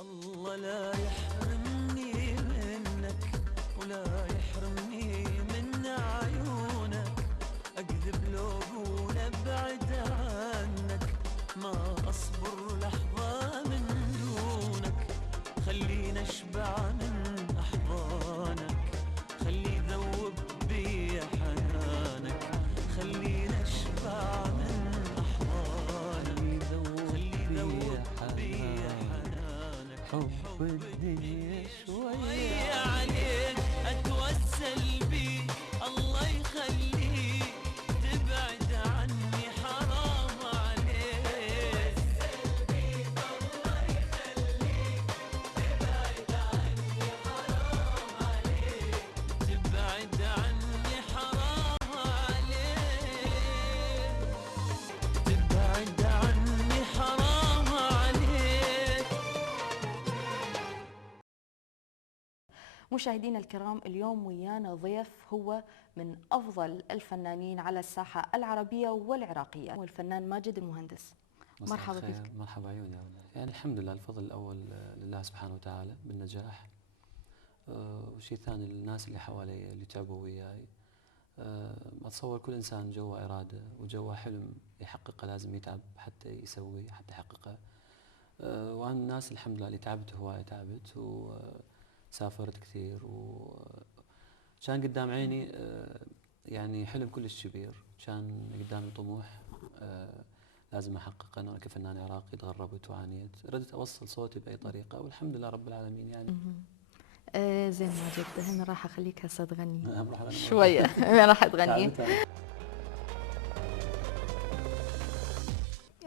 الله لا يحرمني منك ولا يحرمني من عيونك، أكذب لو أقول أبعد عنك، ما أصبر لحظة من دونك، خليني أشبع من أحضانك، خلي يذوب بي حنانك، خليني أشبع من أحضانك، خلي يذوب بي حنانك، حب الدنيا شوية عليك أتوسل بي، الله يخليك تبعد عني حرام عليك، أتوسل بيك الله يخليك تبعد عني حرام عليك، تبعد عني حرام عليك، تبعد عني حرام عليك. مشاهدينا الكرام، اليوم ويانا ضيف هو من أفضل الفنانين على الساحة العربية والعراقية، والفنان ماجد المهندس. مرحبا بك. مرحبا عيوني يا ولد. يعني الحمد لله، الفضل الأول لله سبحانه وتعالى بالنجاح، وشيء ثاني للناس اللي حوالي اللي تعبوا وياي. أتصور كل إنسان جوا إرادة وجوا حلم يحققه لازم يتعب حتى يسوي حتى يحققه. وأنا الناس الحمد لله اللي تعبت هواية، تعبت وسافرت كثير، وكان قدام عيني يعني حلم كلش كبير، كان قدامي طموح لازم أحققه. أنا كفنان عراقي تغربت وعانيت، ردت أوصل صوتي بأي طريقة، والحمد لله رب العالمين يعني. زين ماجد، هنا راح أخليك هسه تغني شوية. شوية. ما راح تغني،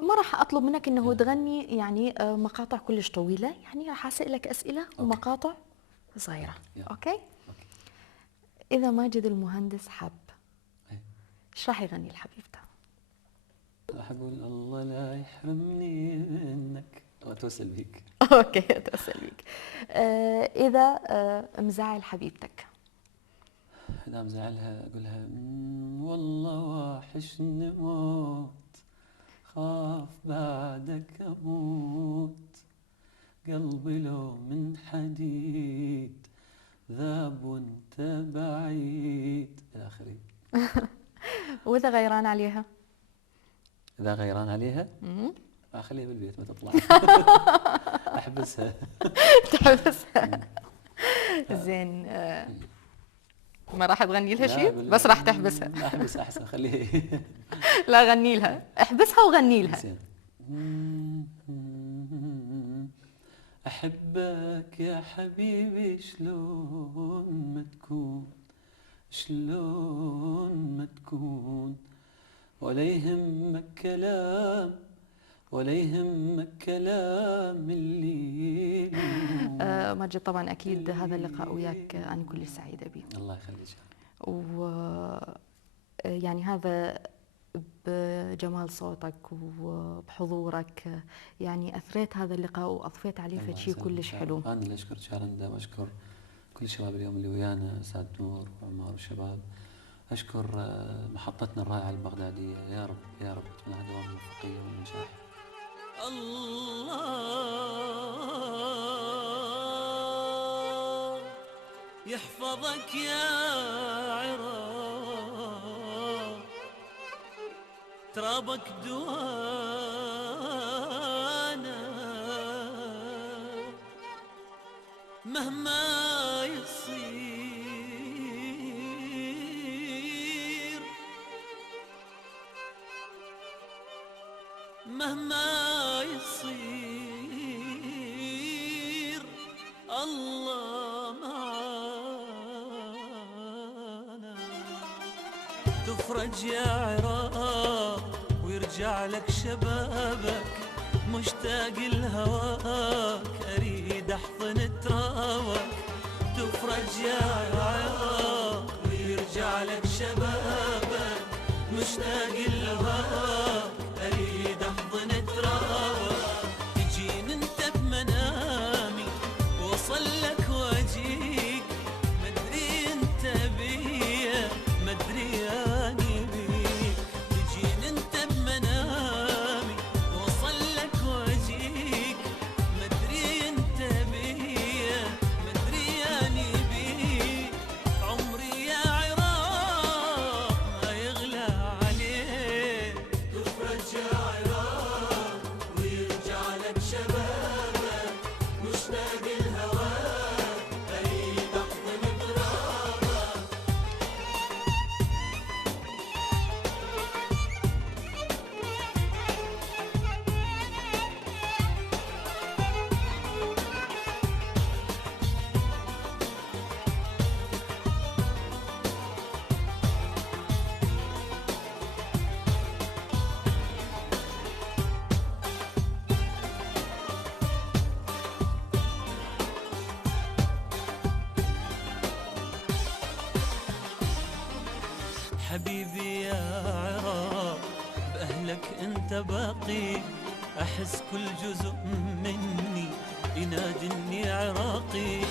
ما راح أطلب منك أنه تغني يعني مقاطع كلش طويلة، يعني راح أسألك أسئلة ومقاطع صغيرة. أوكي؟ إذا ماجد المهندس حب، إيش راح يغني لحبيبته؟ راح أقول الله لا يحرمني منك وأتوسل بيك. أوكي، أتوسل بيك. إذا مزعل حبيبتك؟ إذا مزعلها أقولها والله واحشني موت، خاف بعدك أموت، قلبي لو من حديد ذاب وانت بعيد إلى آخره. وإذا غيران عليها؟ إذا غيران عليها أخليها بالبيت ما تطلع. أحبسها. تحبسها. زين، ما راح تغني لها شيء، بس راح تحبسها. لا أحبس أحسن، خليه. لا غني لها، احبسها وغني لها. أحبك يا حبيبي شلون ما تكون، شلون ما تكون، ولا يهمك كلام، ولا يهمك كلام اللي ماجد، طبعا أكيد هذا اللقاء وياك أنا كل سعيدة به. الله يخليك. يعني هذا بجمال صوتك وبحضورك، يعني أثريت هذا اللقاء وأضفيت عليه في شيء كلش حلو. أنا اللي أشكر شارندا، وأشكر كل الشباب اليوم اللي ويانا، أستاذ نور وعمار والشباب. أشكر محطتنا الرائعة البغدادية. يا رب يا رب تكون دوام الموفقية والنجاح. الله يحفظك يا عراق، ترابك دوانا، مهما يصير، مهما يصير الله معانا. تفرج يا عراق ويرجع لك شبابك، مشتاق لهواك اريد احضن ترابك. تفرج يا عراق ويرجع لك شبابك، مشتاق لهواك اريد احضن ترابك. تجيني انت بمنامي وصل لك واجيك، مدري انت بيا حبيبي يا عراق بأهلك انت باقي، أحس كل جزء مني ينادي إني عراقي.